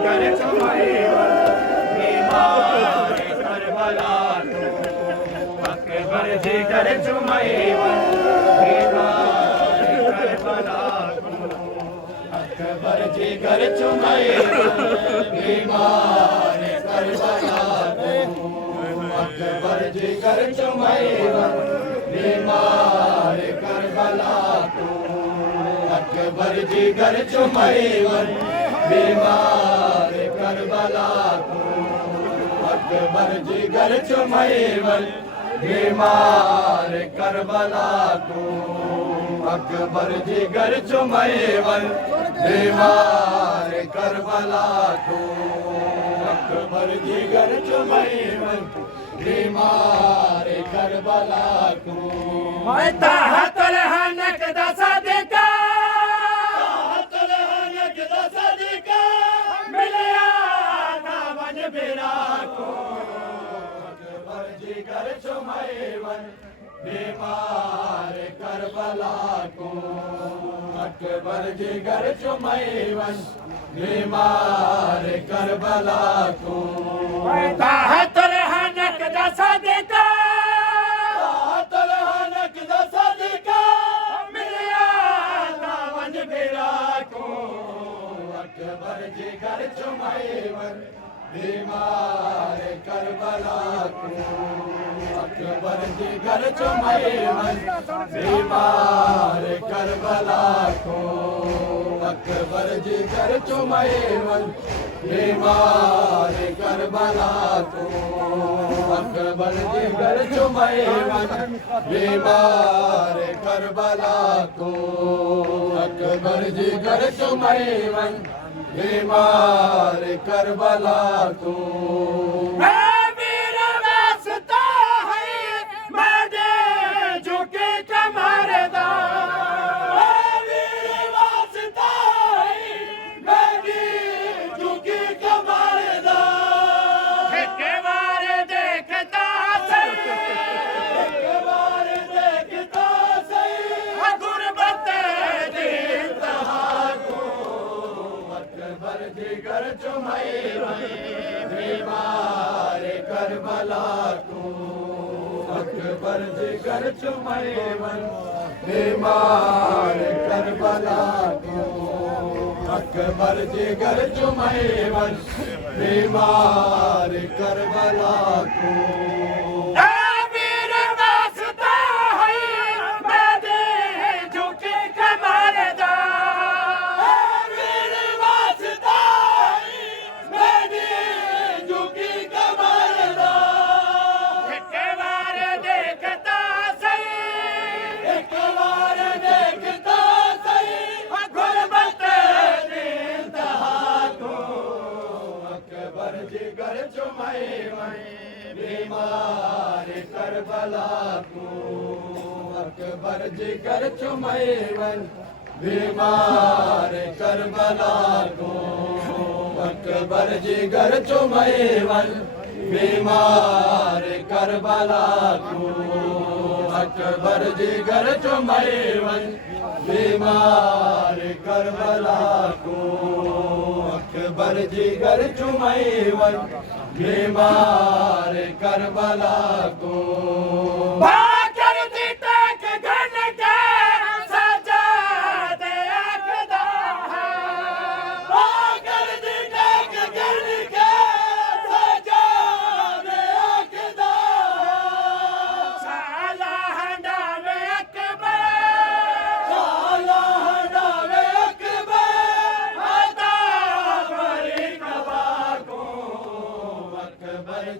जिगर चुमैवन बीमार करबला को अकबर जिगर चुमैवन बीमार करबला को अकबर जिगर चुमैवन बीमार करबला को अकबर जिगर चुमैवन बीमार करबला को अकबर जिगर चुमैवन बीमार करबला को अकबर जिगर चुमैवन बीमार करबला को अकबर जिगर चुमैवन बीमार करबला को अकबर जिगर चुमैवन बीमार करबला को ताहतुल हनक दसदिका ताहतुल हनक दसदिका मिलया नामन बिरा को अकबर जिगर चुमैवन बीमार करबला को अकबर जिगर चुमैवन बीमार करबला को ताहतुल हनक दसदिका ताहतुल हनक दसदिका मिलया नामन बिरा को अकबर जिगर चुमैवन बीमार करबला को अकबर जिगर चुमैवन बीमार करबला को अकबर जिगर चुमैवन बीमार करबला को अकबर जिगर चुमैवन बीमार करबला को अकबर जिगर चुमैवन बीमार करबला को मेरा वास्ता है मदे झुके कमरदा मेरा वास्ता है मदे झुके कमरदा एक बार देखता सही एक बार देखता सही गुरबत जीता को अकबर जिगर चुमैवन बीमार करबला को अकबर जिगर चुमैवन बीमार करबला को अकबर जिगर चुमैवन बीमार करबला को जिगर चुमैवन बीमार करबला को अकबर जिगर चुमैवन बीमार करबला को अकबर जिगर चुमैवन बीमार करबला को अकबर जिगर चुमैवन बीमार करबला को अकबर जिगर चुमैवन बीमार करबला को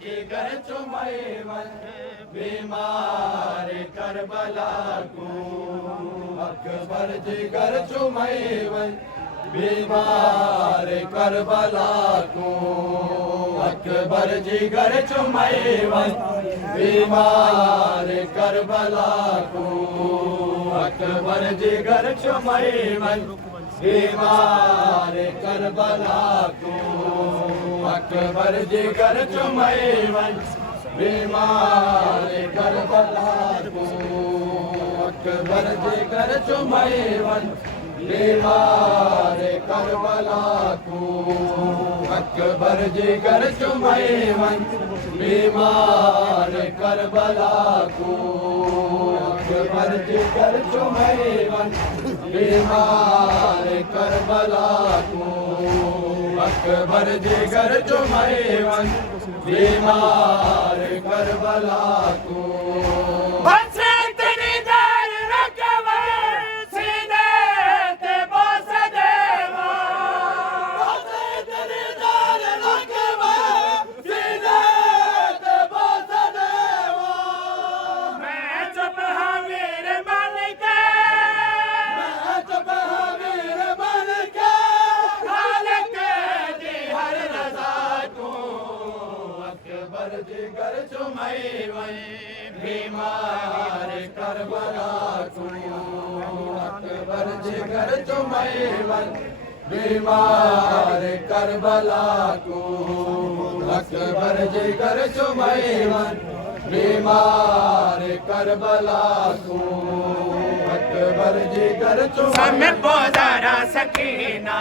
जिगर चुमैवन बीमार करबला को अकबर जिगर चुमैवन बीमार करबला को अकबर जिगर चुमैवन बीमार करबला को अकबर जिगर चुमैवन बीमार करबला को अकबर जिगर चुमैवन बीमार करबला को अकबर जिगर चुमैवन बीमार करबला को अकबर जिगर चुमैवन बीमार करबला को अकबर जिगर चुमैवन बीमार करबला को अकबर जिगर चुमैवन बीमार करबला को जिगर चुमैवन बीमार करबला को अकबर जिगर चुमैवन बीमार करबला को अकबर जिगर चुमैवन बीमार करबला को अकबर जिगर चुमैवन सकीना।